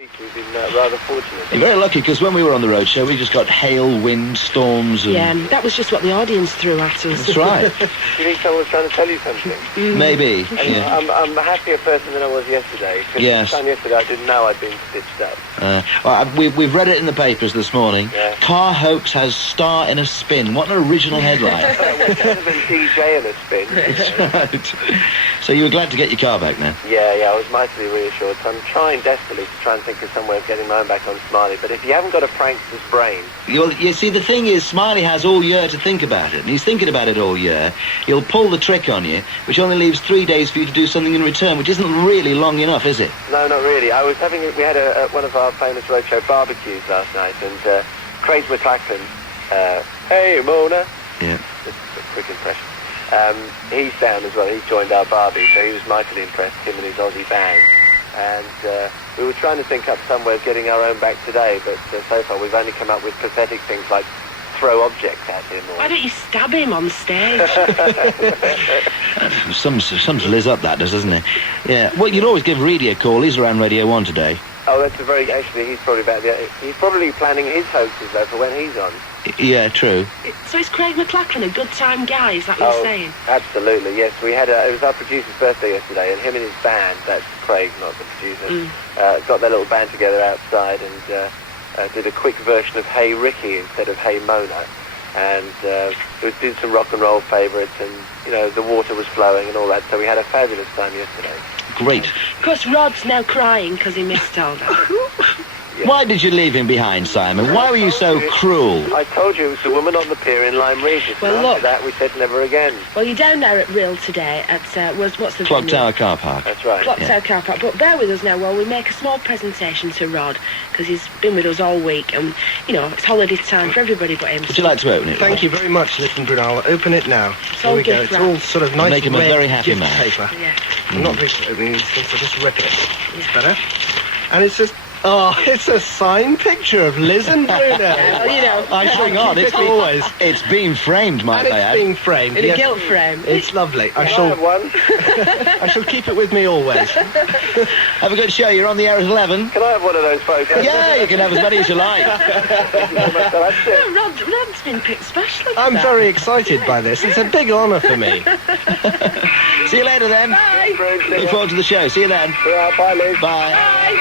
We've been rather fortunate. You're very lucky, because when we were on the Roadshow, we just got hail, wind, storms and... Yeah, that was just what the audience threw at us. That's right. Do you think someone was trying to tell you something? Maybe, yeah. I'm a happier person than I was yesterday. Yes. This time yesterday I didn't know I'd been stitched up. We've read it in the papers this morning. Yeah. Car hoax has star in a spin. What an original headline. Well, better than DJ in a spin. That's right. So you were glad to get your car back now? Yeah, I was mightily reassured. So I'm trying desperately to try and think of some way of getting mine back on Smiley. But if you haven't got a prankster's brain... You see, the thing is, Smiley has all year to think about it, and he's thinking about it all year. He'll pull the trick on you, which only leaves 3 days for you to do something in return, which isn't really long enough, is it? No, not really. We had one of our famous Roadshow barbecues last night, and Craig McLachlan, hey, Mona. Yeah. Just a quick impression. He's down as well. He's joined our barbie, so he was mightily impressed, him and his Aussie band. And we were trying to think up some way of getting our own back today, but so far we've only come up with pathetic things like throw objects at him. Or... Why don't you stab him on stage? Some Liz up that does, doesn't it? Yeah. Well, you'd always give Reedy a call. He's around Radio 1 today. Oh, that's actually, he's probably he's probably planning his hoaxes, though, for when he's on. Yeah, true. So is Craig McLachlan a good time guy, is that what you're saying? Absolutely, yes. We had it was our producer's birthday yesterday, and him and his band, that's Craig, not the producer, got their little band together outside and did a quick version of Hey Ricky instead of Hey Mona. And we did some rock and roll favourites, and, you know, the water was flowing and all that, so we had a fabulous time yesterday. Great. Of course, Rod's now crying because he missed all that. Yeah. Why did you leave him behind, Simon? Why were you so cruel? I told you it was the woman on the pier in Lyme Regis. Well, and look. after that, we said never again. Well, you're down there at Rhyl today at, what's the Clock venue? Tower Car Park. That's right. Clock Tower Car Park. But bear with us now while we make a small presentation to Rod, because he's been with us all week, and, you know, it's holiday time for everybody but him. Would you like to open it? Thank you very much, Litton Brunel. Open it now. Here we go. It's all sort of nice Make him a red very happy gift man. paper. Yeah. I'm not very good at opening these things, so just rip it. It's better. And it's just... Oh, it's a signed picture of Liz and Bruno. Well, you know. I hang on, it's always... It's been framed, might And I it's add. being framed. In yes. a gilt frame. It's lovely. I Can I shall... have one? I shall keep it with me always. Have a good show. You're on the air at 11. Can I have one of those photos? Yeah, you can have as many as you like. That's it. Rod's been picked specially for I'm that. very excited by this. It's a big honour for me. See you later, then. Bye. Look forward to the show. See you then. Yeah, bye, Liz. Bye. Bye.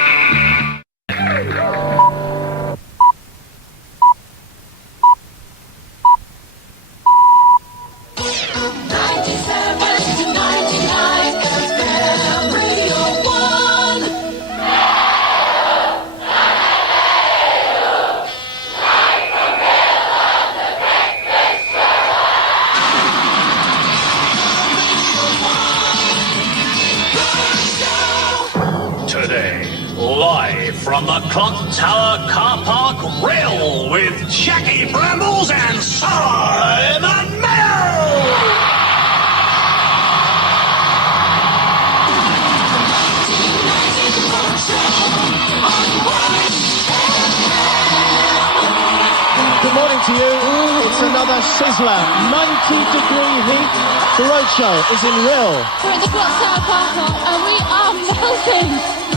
Today, live from the Clock Tower Car Park, Rhyl with Jakki Brambles and Simon Mayo! Good morning to you. It's another sizzler. 90-degree heat. The Roadshow is in Rhyl. We're at the Clock Tower Car Park and we are melting.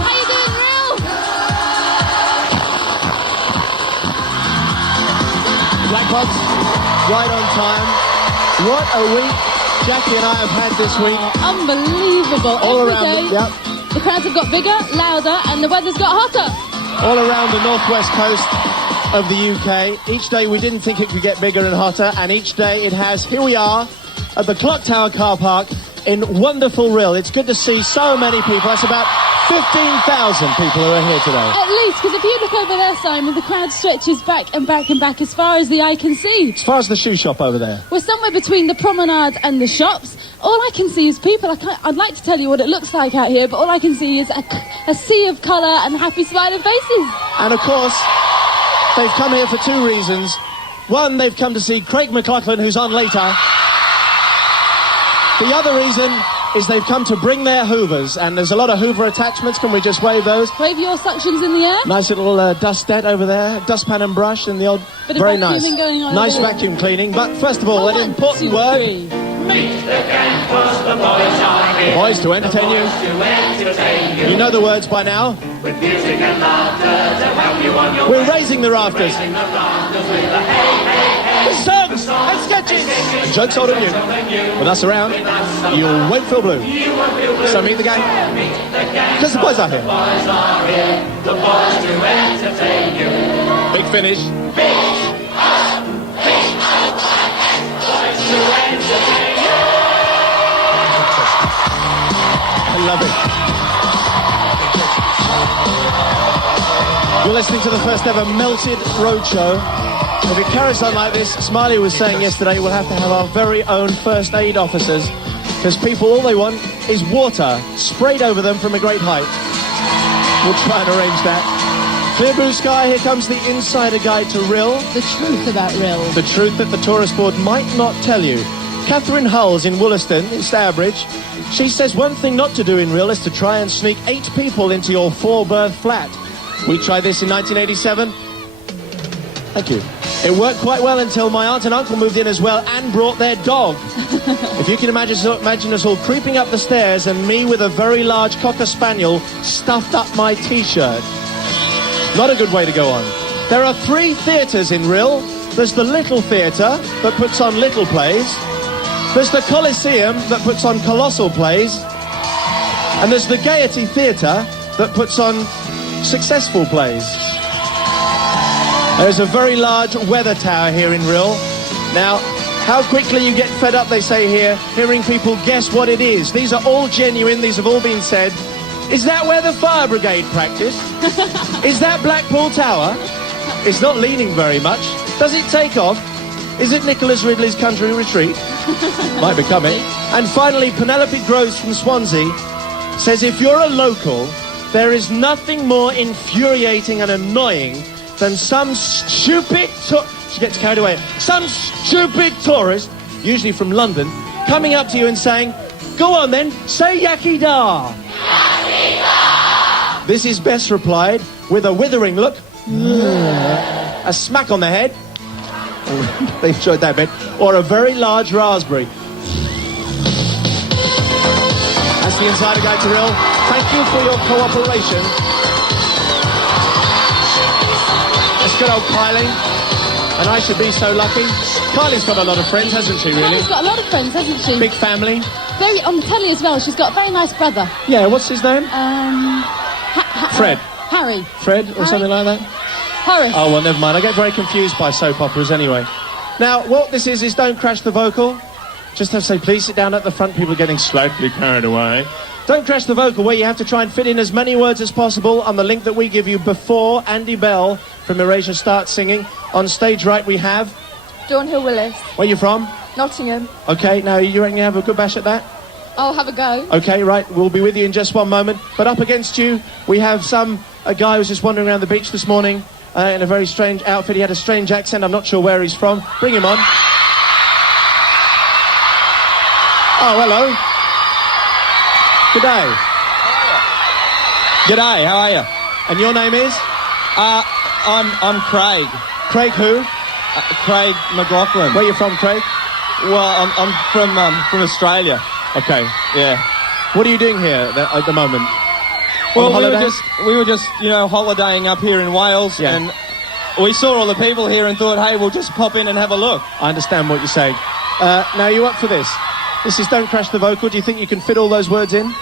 How you doing, Rhyl? Blackpots, right on time. What a week Jakki and I have had this week. Unbelievable. All Every around day, yep. the crowds have got bigger, louder, and the weather's got hotter. All around the northwest coast of the UK. Each day we didn't think it could get bigger and hotter, and each day it has. Here we are at the Clock Tower Car Park in wonderful Rhyl. It's good to see so many people. That's about 15,000 people who are here today. At least, because if you look over there, Simon, the crowd stretches back and back and back as far as the eye can see. As far as the shoe shop over there. We're somewhere between the promenade and the shops. All I can see is people. I'd like to tell you what it looks like out here, but all I can see is a sea of colour and happy smiling faces. And of course, they've come here for two reasons. One, they've come to see Craig McLachlan, who's on later. The other reason is they've come to bring their hoovers, and there's a lot of hoover attachments. Can we just wave those? Wave your suctions in the air. Nice little dustet over there, dustpan and brush, and the old... Bit of very vacuuming nice. going on Nice over there. vacuum cleaning. But first of all, an 1, important 2, word. 3. The boys to entertain you. You know the words by now. We're raising the rafters. With songs and sketches and jokes older than you. With us around, you won't feel blue. So meet the gang. Because the boys are here. The boys to entertain you. Big finish. I love it. You're listening to the first ever Melted Roadshow. If it carries on like this, Smiley was saying yesterday we'll have to have our very own first aid officers, because people, all they want is water sprayed over them from a great height. We'll try and arrange that. Clear blue sky, here comes the insider guide to Rhyl. The truth about Rhyl. The truth that the tourist board might not tell you. Catherine Hull's in Wollaston, in Stourbridge. She says one thing not to do in Rhyl is to try and sneak 8 people into your 4-berth flat. We tried this in 1987. Thank you. It worked quite well until my aunt and uncle moved in as well and brought their dog. If you can imagine us all creeping up the stairs and me with a very large Cocker Spaniel stuffed up my T-shirt. Not a good way to go on. There are 3 theatres in Rhyl. There's the Little Theatre that puts on little plays. There's the Coliseum that puts on colossal plays. And there's the Gaiety Theatre that puts on successful plays. There's a very large weather tower here in Rhyl. Now, how quickly you get fed up, they say here, hearing people guess what it is. These are all genuine, these have all been said. Is that where the fire brigade practiced? Is that Blackpool Tower? It's not leaning very much. Does it take off? Is it Nicholas Ridley's country retreat? Might become it. And finally, Penelope Groves from Swansea says if you're a local, there is nothing more infuriating and annoying than some stupid... She gets carried away. Some stupid tourist, usually from London, coming up to you and saying, go on then, say Yakki Da. Yakki Da! This is best replied with a withering look, a smack on the head, they enjoyed that bit, or a very large raspberry. That's the insider guide to Rhyl. Thank you for your cooperation. It's good old Kylie, and I should be so lucky. Kylie's got a lot of friends, hasn't she, really? Kylie's got a lot of friends, hasn't she? Big family. Very on the telly as well. She's got a very nice brother. Yeah, what's his name? Fred. Harry. Fred, or something like that? Horace. Oh, well, never mind. I get very confused by soap operas anyway. Now, what this is don't crash the vocal. Just have to say, please sit down at the front. People are getting slightly carried away. Don't crash the vocal, where you have to try and fit in as many words as possible on the link that we give you before Andy Bell from Erasure starts singing. On stage right, we have... Dawnhill Willis. Where are you from? Nottingham. OK, now, you reckon you have a good bash at that? I'll have a go. OK, right, we'll be with you in just one moment. But up against you, we have a guy who's just wandering around the beach this morning in a very strange outfit. He had a strange accent. I'm not sure where he's from. Bring him on. Oh, hello. Good day. Good day, how are you? And your name is? I'm Craig. Craig who? Craig McLachlan. Where are you from, Craig? Well, I'm from Australia. Okay. Yeah. What are you doing here at the moment? Well, we were just, holidaying up here in Wales, yeah. And we saw all the people here and thought, hey, we'll just pop in and have a look. I understand what you're saying. Now, you up for this? This is Don't Crash the Vocal. Do you think you can fit all those words in?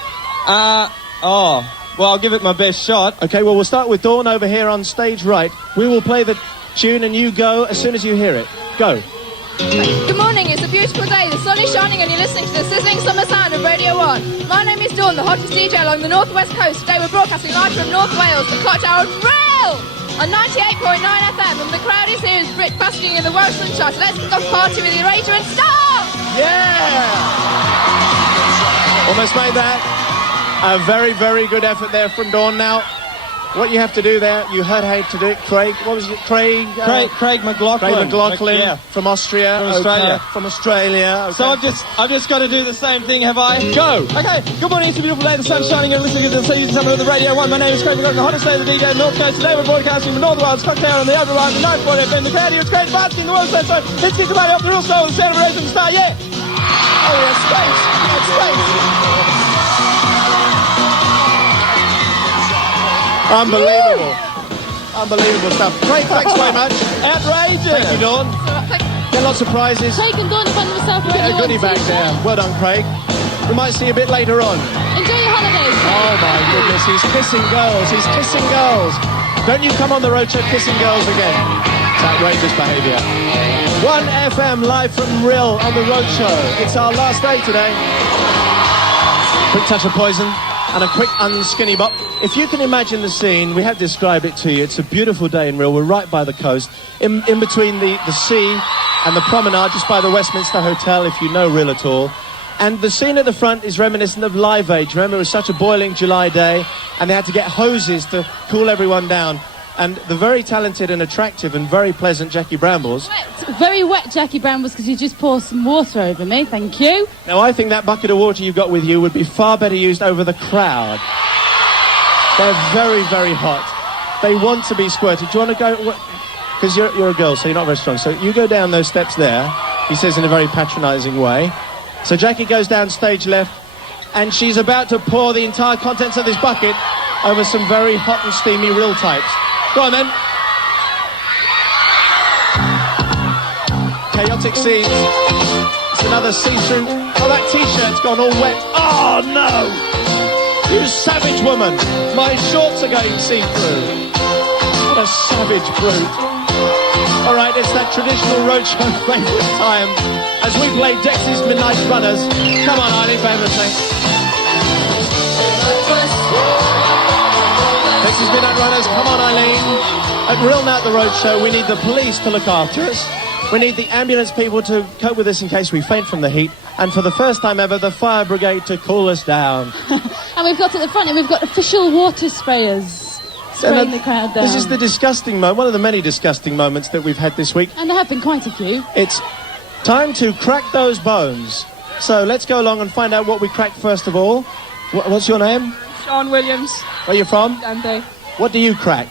Well, I'll give it my best shot. OK, well, we'll start with Dawn over here on stage right. We will play the tune and you go as soon as you hear it. Go. Good morning, it's a beautiful day. The sun is shining and you're listening to the sizzling summer sound of Radio 1. My name is Dawn, the hottest DJ along the northwest coast. Today we're broadcasting live from North Wales, the Clock Tower of Rhyl on 98.9 FM. And the crowd is here, is Brit basking in the Welsh sunshine. So let's kick off party with the Erasure and start! Yeah! Almost made that. A very, very good effort there from Dawn. Now, what you have to do there, you heard how to do it, Craig. What was it, Craig? Craig McLaughlin. Craig McLaughlin, yeah. From Austria. From Australia. Okay. From Australia. Okay. So I've just got to do the same thing, have I? Go! Okay, good morning, it's a beautiful day, the sun's shining and listening to the season summer of the Radio 1. My name is Craig McLaughlin, the hottest day of the DJ North Coast. Today we're broadcasting from North Wales, Cocktail on the Outer Line, the 9.4 FM. The crowd here is great, basking in the world sunshine. Let's kick the party off the real slow with the sound of a racing star, yeah! Oh yeah, space! Space! Unbelievable. Unbelievable stuff. Craig, thanks very much. Outrageous. Thank you, Dawn. Get lots of prizes. Craig and Dawn have found themselves Get a goodie bag there. Well done, Craig. We might see you a bit later on. Enjoy your holidays. Oh my goodness, he's kissing girls. He's kissing girls. Don't you come on the roadshow kissing girls again. It's outrageous behaviour. 1FM live from Rhyl on the roadshow. It's our last day today. Quick touch of poison and a quick unskinny bop. If you can imagine the scene, we have described it to you. It's a beautiful day in Rhyl. We're right by the coast, in between the sea and the promenade, just by the Westminster Hotel, if you know Rhyl at all. And the scene at the front is reminiscent of Live Aid. Remember, it was such a boiling July day, and they had to get hoses to cool everyone down. And the very talented and attractive and very pleasant Jakki Brambles. Very wet Jakki Brambles, because you just poured some water over me. Thank you. Now, I think that bucket of water you've got with you would be far better used over the crowd. They're very, very hot. They want to be squirted. Do you want to go? Because you're a girl, so you're not very strong. So you go down those steps there, he says in a very patronising way. So Jakki goes down stage left, and she's about to pour the entire contents of this bucket over some very hot and steamy Rhyl types. Go on then. Chaotic scenes. It's another see-through. Oh, that T-shirt's gone all wet. Oh, no! You savage woman. My shorts are going see-through. What a savage brute. All right, it's that traditional roadshow favourite time as we play Dex's Midnight Runners. Come on, Eileen, for heaven's sake. Dex's Midnight Runners, come on, Eileen. At Rhyl now at the roadshow, we need the police to look after us. We need the ambulance people to cope with us in case we faint from the heat. And for the first time ever, the fire brigade to cool us down. And we've got at the front, and we've got official water sprayers. Spraying the crowd down. This is the disgusting moment, one of the many disgusting moments that we've had this week. And there have been quite a few. It's time to crack those bones. So let's go along and find out what we cracked first of all. What's your name? Sean Williams. Where are you from? Dundee. What do you crack?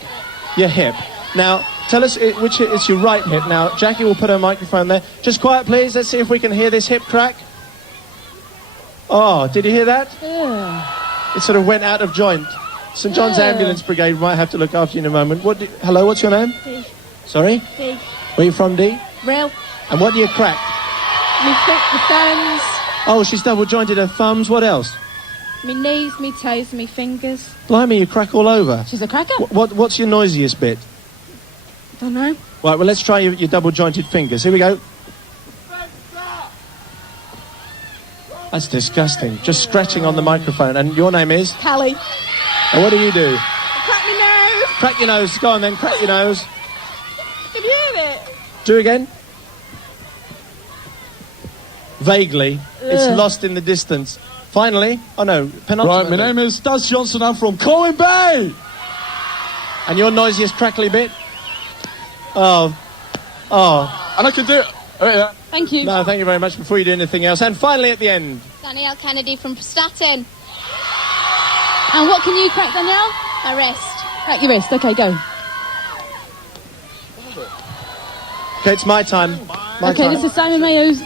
Your hip. Now, tell us which it's your right hip. Now, Jakki will put her microphone there. Just quiet, please. Let's see if we can hear this hip crack. Oh, did you hear that? Yeah. It sort of went out of joint. St John's Ambulance Brigade might have to look after you in a moment. Hello, what's your name? Dee. Sorry? Dee. Where are you from, Dee? Rhyl. And what do you crack? Me thumbs. Oh, she's double-jointed her thumbs. What else? Me knees, me toes, me fingers. Blimey, you crack all over. She's a cracker. What's your noisiest bit? Don't know. Right, well, let's try your double-jointed fingers. Here we go. That's disgusting. Just scratching on the microphone. And your name is? Callie. And what do you do? Crack me nose. Crack your nose. Go on then, crack your nose. Can you hear it? Do again. Vaguely. It's lost in the distance. Finally. Oh no, penultimate. Right, my name is Daz Johnson. I'm from Colwyn Bay. And your noisiest crackly bit? Oh. And I can do it. Yeah. Thank you. No, thank you very much. Before you do anything else. And finally at the end. Danielle Kennedy from Prestatyn. And what can you crack, Danielle? My wrist. Crack your wrist. Okay, go. Okay, it's my time. Okay, this is Simon Mayo's.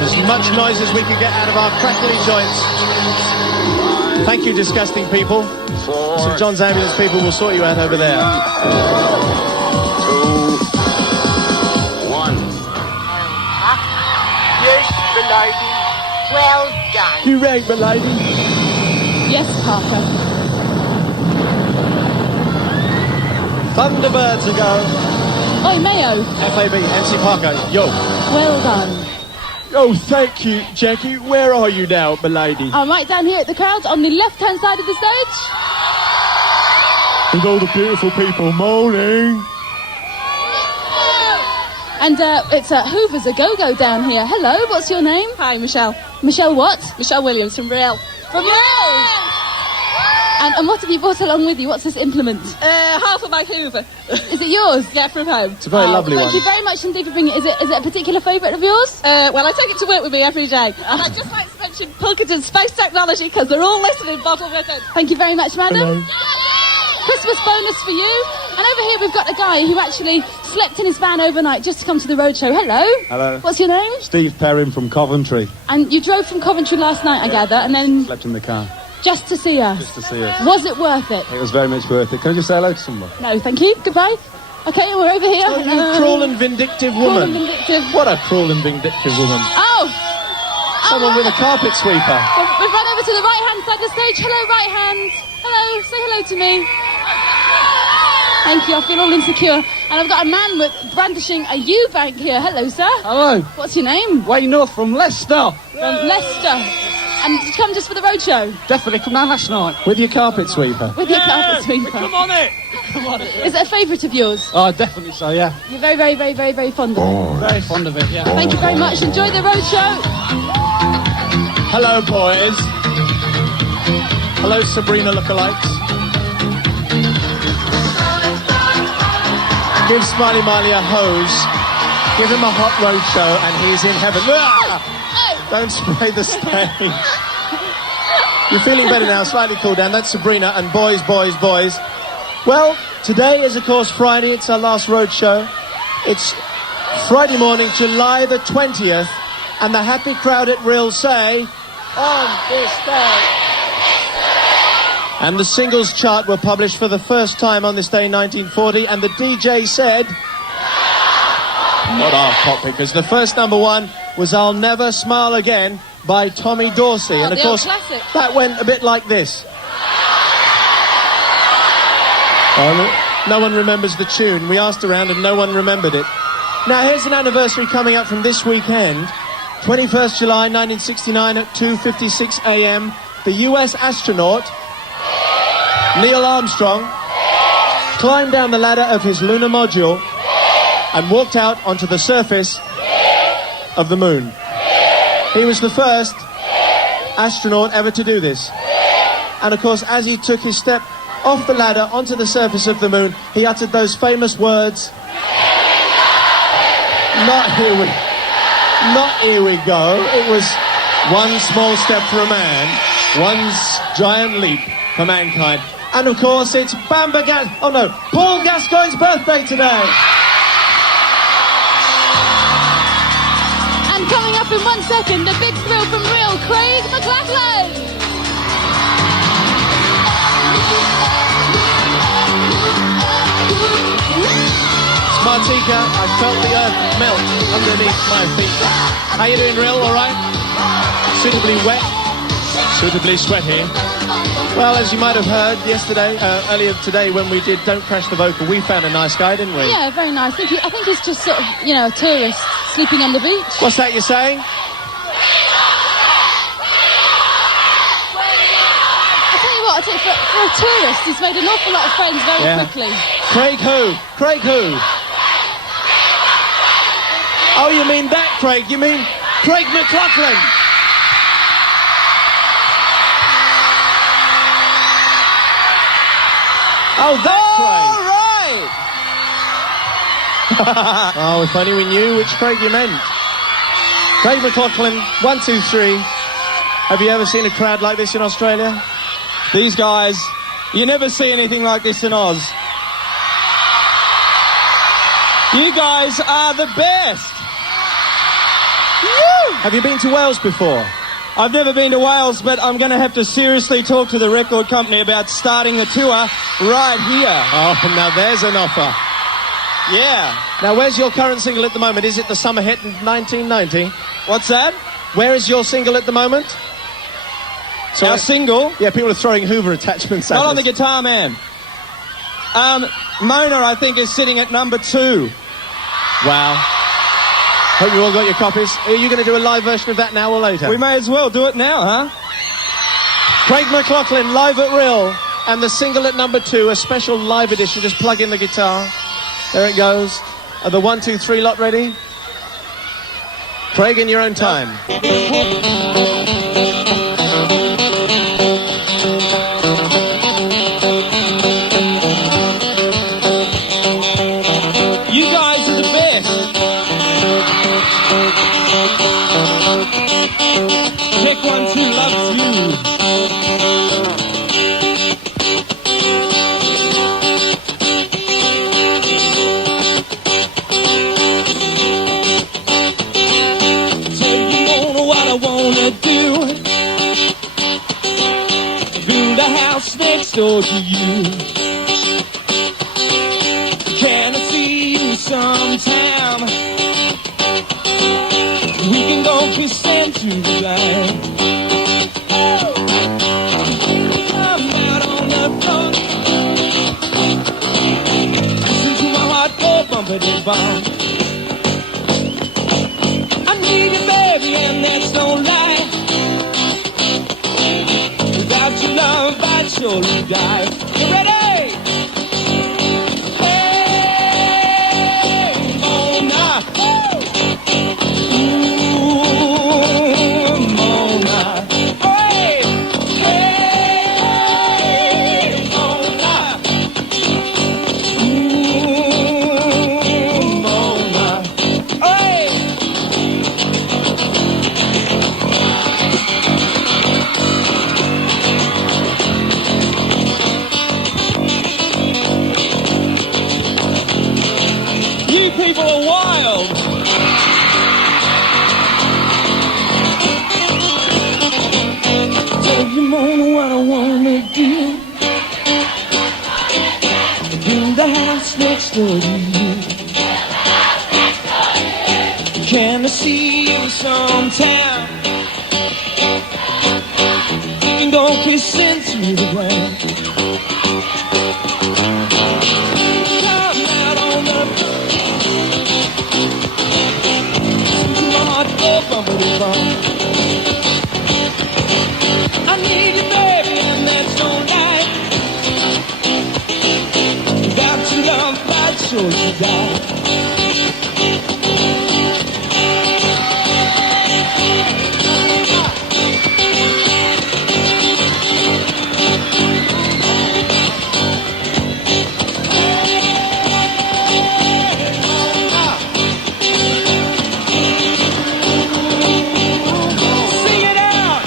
As much noise as we could get out of our crackly joints. Thank you, disgusting people. St John's Ambulance people will sort you out over there. 2, 1. Yes, milady. Well done. You right, milady? Yes, Parker. Thunderbirds ago. Oi, Mayo. FAB, MC Parker. Yo. Well done. Oh, thank you, Jakki. Where are you now, milady? I'm right down here at the crowd on the left-hand side of the stage. With all the beautiful people moaning. And it's Hoover's a go-go down here. Hello, what's your name? Hi, Michelle. Michelle what? Michelle Williams from Rhyl. From Rhyl! And what have you brought along with you? What's this implement? Half of my Hoover. Is it yours? Yeah, from home. It's a very lovely one. Thank you very much indeed for bringing it. Is it a particular favourite of yours? Well, I take it to work with me every day. And I'd just like to mention Pilkington Space Technology because they're all listening bottle with it. Thank you very much, madam. Hello. Christmas bonus for you. And over here we've got a guy who actually slept in his van overnight just to come to the roadshow. Hello. Hello. What's your name? Steve Perrin from Coventry. And you drove from Coventry last night, I gather, and then... Slept in the car. Just to see us? Just to see us. Was it worth it? It was very much worth it. Can I just say hello to someone? No, thank you. Goodbye. Okay, we're over here. Oh, you cruel and vindictive Cruel woman. and vindictive. What a cruel and vindictive woman. Oh! Someone with a carpet sweeper. We've run over to the right-hand side of the stage. Hello, right hand. Hello, say hello to me. Thank you, I feel all insecure. And I've got a man brandishing a Eubank here. Hello, sir. Hello. What's your name? Way north from Leicester. From Leicester. And did you come just for the roadshow? Definitely come down last night. With your carpet sweeper. With your carpet sweeper. Come on it. Come on it. Is it a favourite of yours? Oh, definitely so, yeah. You're very, very, very, very, very fond of it. Very fond of it, yeah. Thank you very much. Enjoy the roadshow. Hello, boys. Hello, Sabrina lookalikes. Give Smiley Miley a hose. Give him a hot road show and he's in heaven. Ah! Don't spray the stage. You're feeling better now, slightly cooled down. That's Sabrina and boys, boys, boys. Well, today is of course Friday. It's our last road show. It's Friday morning, July the 20th. And the happy crowd at Rhyl say, on this day. And the singles chart were published for the first time on this day in 1940, and the DJ said, not our pop pickers, the first number one was I'll Never Smile Again by Tommy Dorsey. Oh, and of the course, old classic. that went a bit like this. No one remembers the tune. We asked around and no one remembered it. Now here's an anniversary coming up from this weekend. 21st July 1969 at 2:56 a.m. The US astronaut Neil Armstrong climbed down the ladder of his lunar module and walked out onto the surface of the moon. He was the first astronaut ever to do this. And of course, as he took his step off the ladder onto the surface of the moon, he uttered those famous words, not here we go. It was one small step for a man, one giant leap for mankind. And of course, it's Paul Gascoigne's birthday today. And coming up in 1 second, a big thrill from Rhyl, Craig McLachlan. Smartika, I felt the earth melt underneath my feet. How you doing, Rhyl? All right? Suitably wet, suitably sweaty. Well, as you might have heard earlier today when we did Don't Crash the Vocal, we found a nice guy, didn't we? Yeah, very nice. I think he's just sort of, a tourist sleeping on the beach. What's that you're saying? I tell you what, for a tourist, he's made an awful lot of friends very quickly. Craig who? Craig who? Oh, you mean that Craig? You mean Craig McLachlan? Oh, that Craig! All right! Oh, if only we knew which Craig you meant. Craig McLachlan, 1, 2, 3. Have you ever seen a crowd like this in Australia? These guys, you never see anything like this in Oz. You guys are the best. Woo! Have you been to Wales before? I've never been to Wales, but I'm going to have to seriously talk to the record company about starting the tour right here. Oh, now there's an offer. Yeah. Now, where's your current single at the moment? Is it the summer hit in 1990? What's that? Where is your single at the moment? So our single? Yeah, people are throwing Hoover attachments at Not us. on the guitar, man. Mona, I think, is sitting at number 2. Wow. Hope you all got your copies. Are you going to do a live version of that now or later? We may as well do it now, huh? Craig McLachlan live at Rhyl, and the single at number 2, a special live edition. Just plug in the guitar. There it goes. Are the 1, 2, 3 lot ready? Craig, in your own time. You guys are the best. Pick one who loves you. Tell you what I wanna do. next door to you. Can I see you sometime? We can go kissing to the blind. I'm out on the floor. Listen to my heart go bumpity bump. I need you, baby, and that's no lie. Without your love, I'd surely die. You ready? Hey, Mona. Ooh, Mona. Hey, hey, Mona. Ooh, Mona. Hey. You people are wild. Tell you, Mona, what I wanna do. Build the house next door to you. Can I see you sometime? You can go kissing to the ground. Come out on the my heart go bumpity bump. I need you, baby, and that's no lie. Without your love, I'd surely die. Sing it out.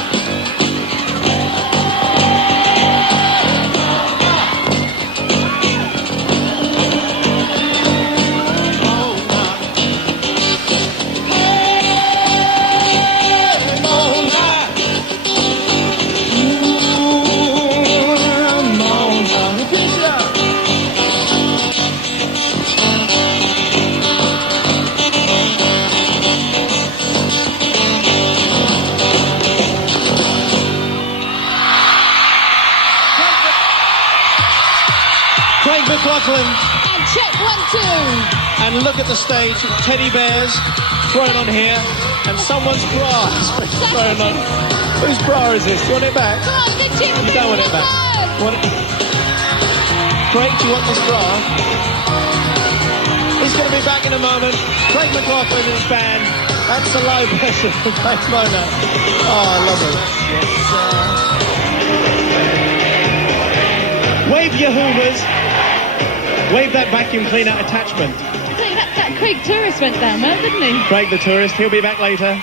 Craig McLachlan. And check 1, 2. And look at the stage, teddy bears thrown on here, and someone's bra has been thrown on. Whose bra is this? Do you want it back? Come on, big team. You don't want it back. Want it? Craig, do you want this bra? He's going to be back in a moment. Craig McLachlan and his band. That's a live version of Craig Mona. Oh, I love it. Wave your hoovers. Wave that vacuum cleaner attachment. I tell you, that Craig tourist went down there, didn't he? Craig the tourist, he'll be back later.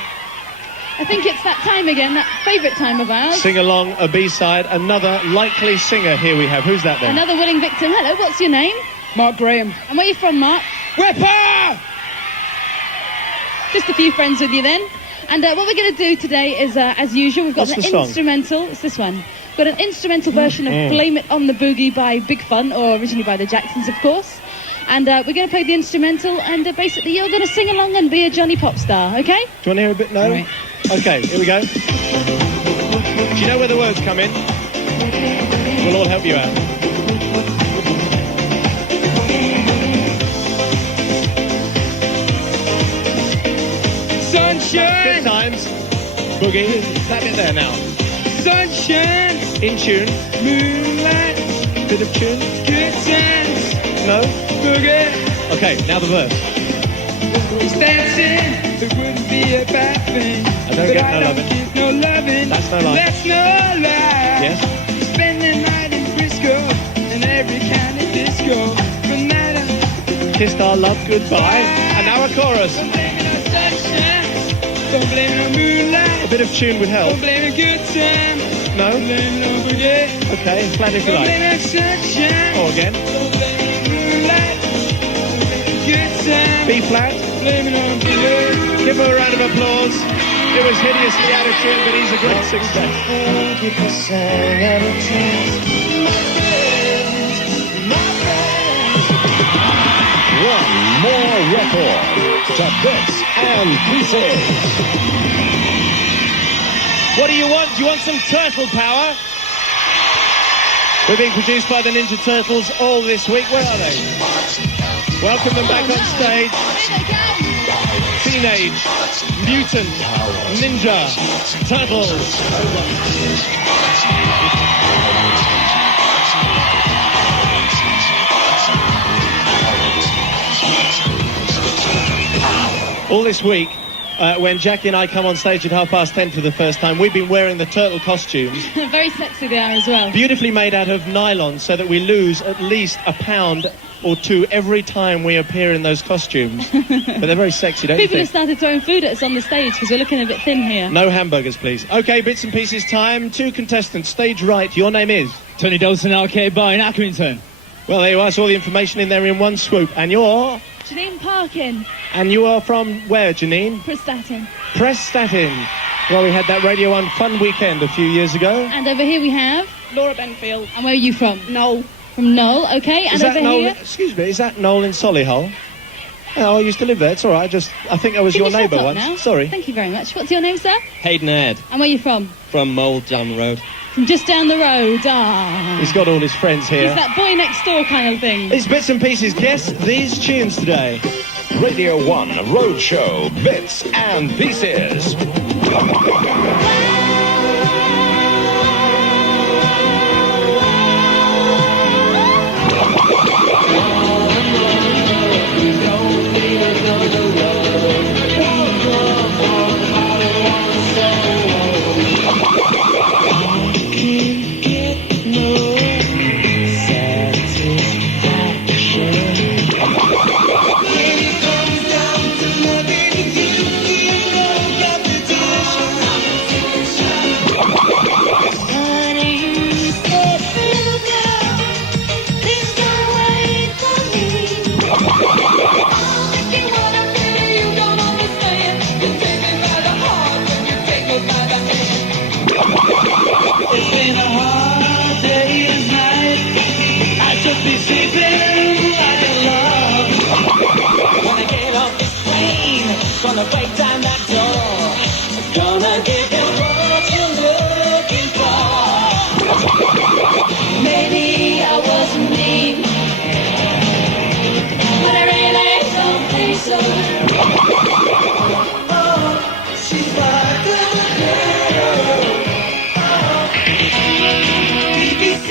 I think it's that time again, that favourite time of ours. Sing along a B-side, another likely singer here we have. Who's that then? Another willing victim. Hello, what's your name? Mark Graham. And where are you from, Mark? Whipper! Just a few friends with you then. And what we're going to do today is, as usual, we've got What's an the song? instrumental. It's this one. We've got an instrumental version of Blame It on the Boogie by Big Fun, or originally by the Jacksons, of course. And we're going to play the instrumental, and basically you're going to sing along and be a Johnny Pop star, okay? Do you want to hear a bit? No? Right. Okay, here we go. Do you know where the words come in? We'll all help you out. Sunshine. Good times. Boogie. That bit there now. Sunshine. In tune. Moonlight. Bit of tune. Good times. No? Boogie. Okay, now the verse. It's dancing. It wouldn't be a bad thing. I don't but get I no don't loving. get no loving. That's no lie. That's no lie. Yes? Spend the night in Frisco and every kind of disco. Good night. Kissed our love goodbye. And now a chorus. Don't blame it on sunshine. Don't blame it on moonlight. A bit of tune would help. Don't blame it on good time. No? Don't blame it on boogie. Okay, plan if you Don't like. blame it on sunshine. Or again. Don't blame it on moonlight. Don't blame it on good time. B flat. Blame it on boogie. Give her a round of applause. It was hideously out of tune, but he's a great success. One more record to bits and pieces. What do you want? Do you want some turtle power? We're being produced by the Ninja Turtles all this week. Where are they? Welcome them back on stage. Teenage Mutant Ninja Turtles. All this week, when Jackie and I come on stage at 10:30 for the first time, we've been wearing the turtle costumes. Very sexy they are as well. Beautifully made out of nylon so that we lose at least a pound or two every time we appear in those costumes. But they're very sexy, don't People you have started throwing food at us on the stage because we're looking a bit thin here. No hamburgers, please. OK, bits and pieces time. 2 contestants. Stage right. Your name is? Tony Dawson, Arcade Bar in Accrington. Well, there you are. So all the information in there in one swoop. And you're? Janine Parkin. And you are from where, Janine? Prestatyn. Prestatyn. Well, we had that Radio 1 fun weekend a few years ago. And over here we have? Laura Benfield. And where are you from? Noel. From Noel, okay. And is that over Noel, here? excuse me, is that Noel in Solihull? Oh, I used to live there. It's all right. I think I was Can your you shut neighbour up once. now? Sorry. Thank you very much. What's your name, sir? Hayden Aird. And where are you from? From Mole down the road. From just down the road. Ah. He's got all his friends here. He's that boy next door kind of thing. It's bits and pieces. Guess these tunes today. Radio 1 Roadshow Bits and Pieces. Gonna break down that door. Gonna give you what you're looking for. Maybe I wasn't mean, but I really don't think so. Oh, she's like a girl. BBC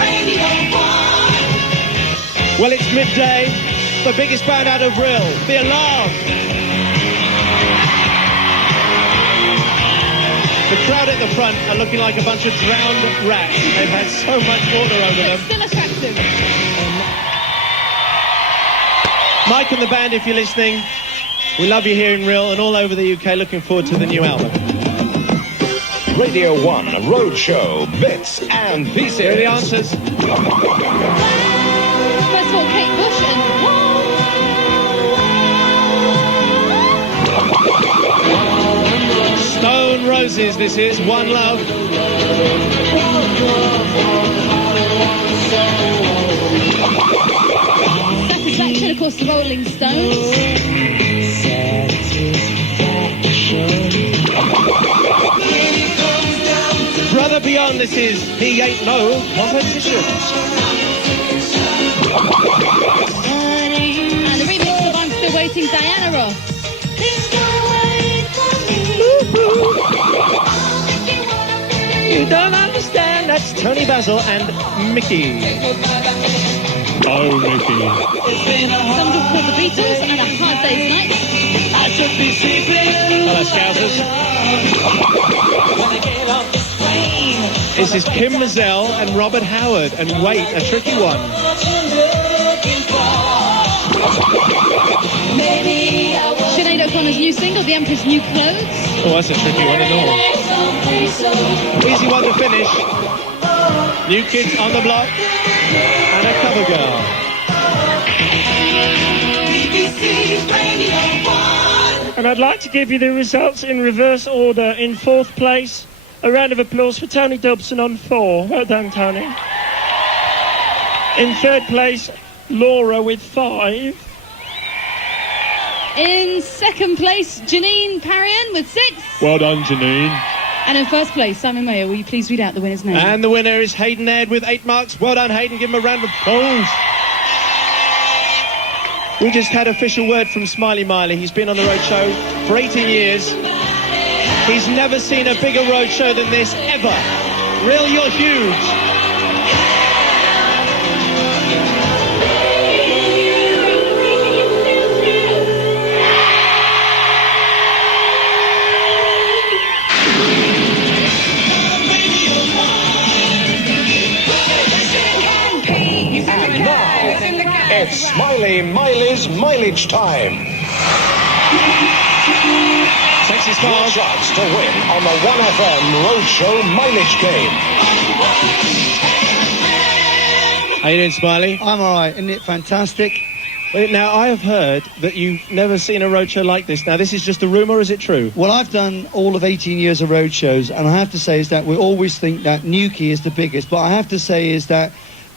Radio 1. Well, it's midday. The biggest band out of Rhyl. The Alarm. The crowd at the front are looking like a bunch of drowned rats. They've had so much water over them. Still attractive. Mike and the band, if you're listening, we love you here in Rhyl and all over the UK. Looking forward to the new album. Radio 1 Roadshow Bits and Pieces. Here are the answers. First of all, Kate Bush and... Stone Roses, this is One Love. Satisfaction, of course, the Rolling Stones. Brother Beyond, this is He Ain't No Competition. And the remix of I'm Still Waiting, Diana Ross. You don't understand. That's Tony Basil and Mickey. Oh, Mickey. Some group called the Beatles and A Hard Day's Night. I should be sleeping. Hello, Scousers. This is Kim Mazzell and Robert Howard. And wait, a tricky one. Sinead O'Connor's new single, The Emperor's New Clothes. Oh, that's a tricky one at all. Easy one to finish. New Kids on the Block and a cover girl. BBC Radio 1. And I'd like to give you the results in reverse order. In 4th place, a round of applause for Tony Dobson on 4. Well done, Tony. In 3rd place, Laura with 5. In 2nd place, Janine Parian with 6. Well done, Janine. And in 1st place, Simon Mayo, will you please read out the winner's name? And the winner is Hayden Aird with 8 marks. Well done, Hayden. Give him a round of applause. We just had official word from Smiley Miley. He's been on the Roadshow for 18 years. He's never seen a bigger Roadshow than this, ever. Rhyl, you're huge. It's Smiley Miley's mileage time. Sexy Your stars. chance to win on the 1FM Roadshow mileage game. How you doing, Smiley? I'm all right. Isn't it fantastic? Well, now, I have heard that you've never seen a roadshow like this. Now, this is just a rumour, or is it true? Well, I've done all of 18 years of roadshows, and I have to say is that we always think that Newquay is the biggest, but I have to say is that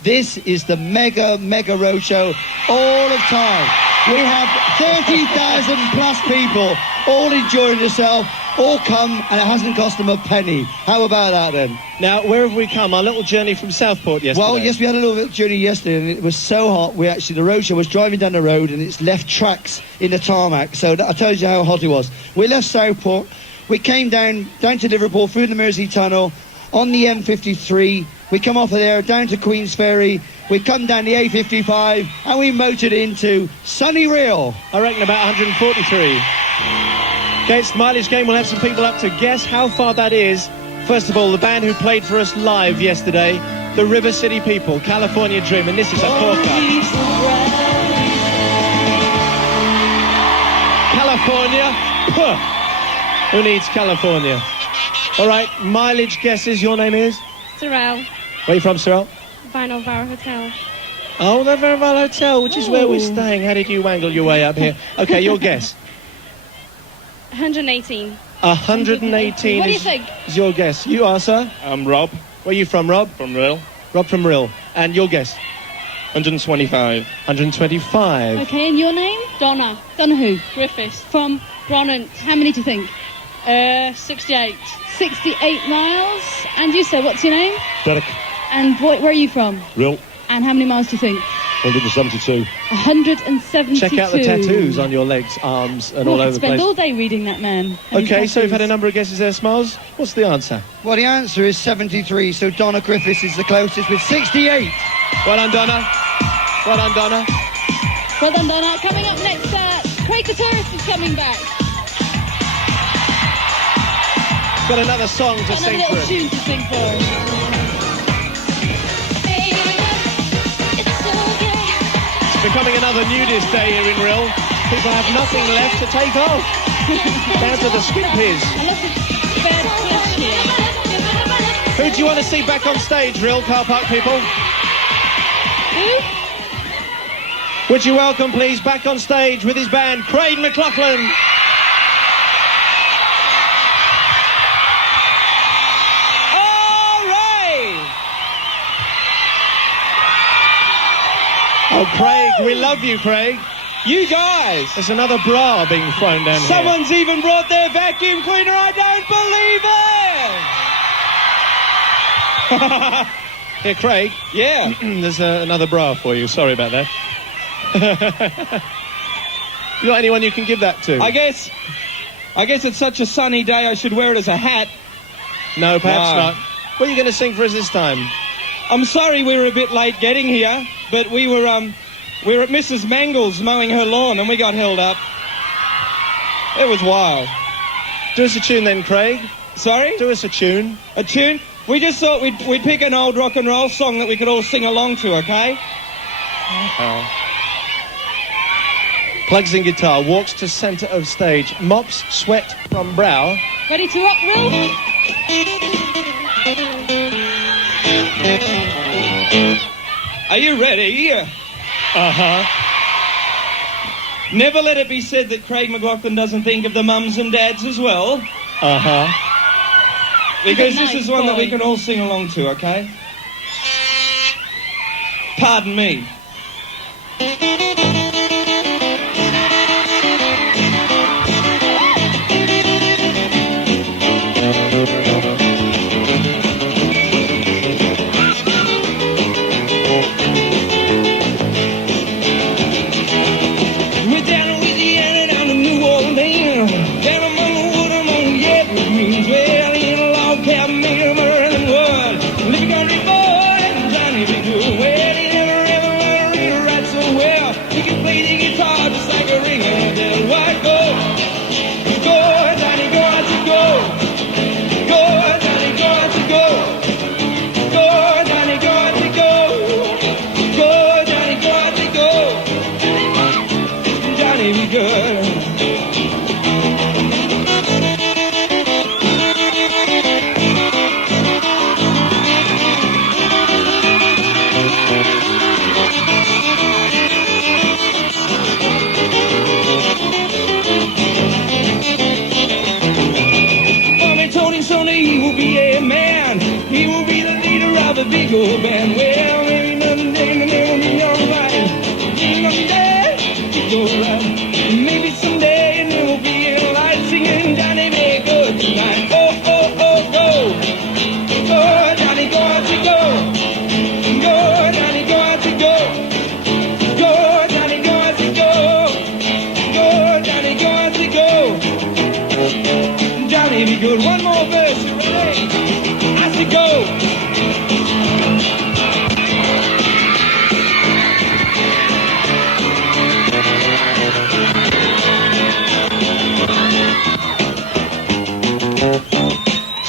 this is the mega roadshow all of time. We have 30,000 plus people all enjoying themselves, all come, and it hasn't cost them a penny. How about that, then? Now, where have we come? Our little journey from Southport yesterday. Well, yes, we had a little journey yesterday, and it was so hot. The roadshow was driving down the road, and it's left tracks in the tarmac. So that tells you how hot it was. We left Southport. We came down to Liverpool through the Mersey Tunnel on the M53. We come off of there down to Queen's Ferry. We come down the A55, and we motored into sunny Rhyl. I reckon about 143. Okay, it's Smiley's game. We'll have some people up to guess how far that is. First of all, the band who played for us live yesterday, the River City People, California Dream, and this is a corker. California? Puh. Who needs California? All right, mileage guesses. Your name is? Rhyl. Where are you from, Rhyl? Vinyl Vara Hotel. Oh, the Verval Hotel, which is where we're staying. How did you wangle your way up here? Okay, your guess. 118. 118 What do you think? is your guess. You are, sir? I'm Rob. Where are you from, Rob? From Rhyl. Rob from Rhyl. And your guess? 125. 125. Okay, and your name? Donna. Donna who? Griffiths. From Bronant. how many do you think? 68. 68 miles. And you, sir, what's your name? Derek. And where are you from? Rhyl. And how many miles do you think? 172. 172. Check out the tattoos on your legs, arms, and all over the spend place. all day reading that man. Okay, so we've had a number of guesses there, Smiles. What's the answer? Well, the answer is 73, so Donna Griffiths is the closest with 68. Well done, Donna. Well done, Donna. Well done, Donna. Coming up next, Craig the Tourist is coming back. Got another song to Got sing another for little us. tune to sing for us. It's becoming another nudist day here in Rhyl. People have nothing left to take off. Down to the skimpies. I love this bed flesh here. Who do you want to see back on stage, Rhyl car park people? Who? Would you welcome, please, back on stage with his band, Craig McLachlan. Oh, Craig, we love you, Craig. You guys! There's another bra being thrown down Someone's even brought their vacuum cleaner, I don't believe it! Here, Craig. Yeah. There's another bra for you. Sorry about that. You got anyone you can give that to? I guess it's such a sunny day I should wear it as a hat. No, perhaps No. not. What are you going to sing for us this time? I'm sorry we were a bit late getting here, but we were at Mrs. Mangle's mowing her lawn and we got held up. It was wild. Do us a tune then, Craig. Sorry? Do us a tune. A tune? We just thought we'd pick an old rock and roll song that we could all sing along to, okay? Plugs in guitar, walks to centre of stage, mops sweat from brow. Ready to rock, Rhyl? Are you ready? Uh-huh. Never let it be said that Craig McLachlan doesn't think of the mums and dads as well. Uh-huh. Because this is one that we can all sing along to, okay? Pardon me. We're down in Louisiana, down to New Orleans, down among the wood, among the evergreens, well, in a log cabin, in a Maryland wood, living country boy, and Johnny be good. Well, he never ever learned to read or write so well. He can play the guitar just like a ringer. Del White, go, go, Johnny, go, out to go, go, Johnny, go, out to go, go, Johnny, go, out to go, go, Johnny, go, out to go. Johnny be good. Mommy told him someday he will be a man. He will be the leader of a big old band. Well, maybe another day, there will be alright. Someday, it will right. Maybe someday there will be a light singing Johnny be good tonight. Oh, oh, oh, go. Go, Johnny, go out to go. Go, Johnny, go out to go. Go, Johnny, go out to go. Go, Johnny, go out to go. Johnny be good. One more verse, you ready? I said go.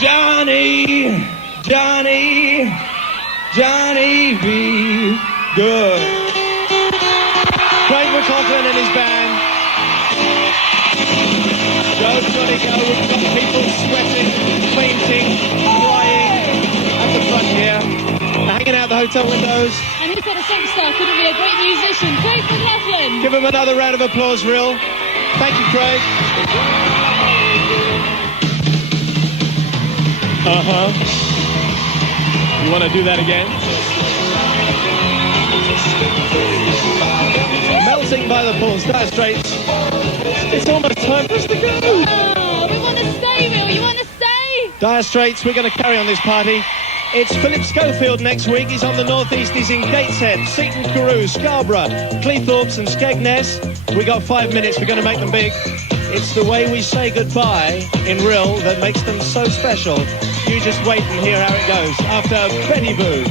Johnny, Johnny, Johnny be good. Craig McLachlan and his band. Go, Johnny, go. We've got people sweating, fainting, crying at the front here. They're hanging out the hotel windows. And who's got a song star? Couldn't be a great musician. Craig McLachlan. Give him another round of applause, Rhyl. Thank you, Craig. Uh-huh. You want to do that again? Melting by the pools, Dire Straits. It's almost time for us to go. Oh, we want to stay, Rhyl. You want to stay? Dire Straits, we're going to carry on this party. It's Philip Schofield next week. He's on the northeast. He's in Gateshead, Seaton Carew, Scarborough, Cleethorpes and Skegness. We got 5 minutes. We're going to make them big. It's the way we say goodbye in Rhyl that makes them so special. You just wait and hear how it goes after Betty Boo.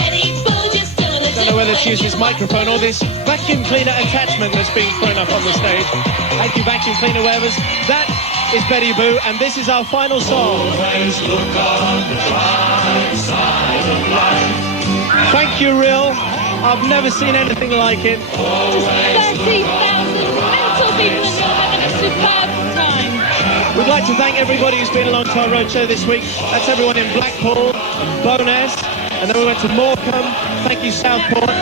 I don't know whether to use this microphone or this vacuum cleaner attachment that's being thrown up on the stage. Thank you, vacuum cleaner wherever's. That is Betty Boo, and this is our final song. Always look on the bright side of life. Thank you, Rhyl. I've never seen anything like it. Just 30,000 mental people in Rhyl having a superb time. We'd like to thank everybody who's been along to our roadshow this week. That's everyone in Blackpool, Bowness, and then we went to Morecambe. Thank you, Southport.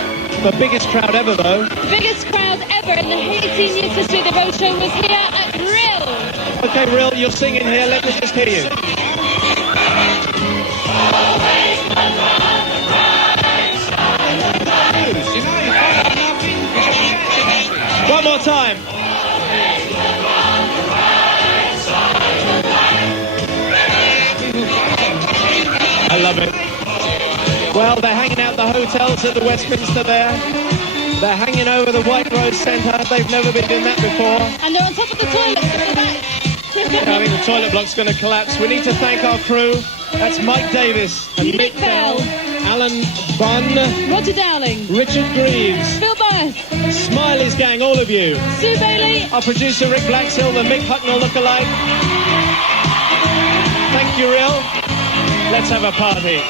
The biggest crowd ever, though. The biggest crowd ever in the 18 years history of the roadshow was here at Rhyl. Okay, Rhyl, you're singing here. Let me just hear you. One more time. I love it. Well, they're hanging out the hotels at the Westminster there. They're hanging over the White Rose Centre. They've never been doing that before. And they're on top of the toilets at the back. I think the toilet block's going to collapse. We need to thank our crew. That's Mike Davis and Nick Bell, Alan Bunn, Roger Dowling, Richard Greaves, Phil Burth, Smiley's gang, all of you. Sue Bailey, Our producer Rick Blackshill, the Mick Hucknall lookalike. Thank you, Rhyl. Let's have a party.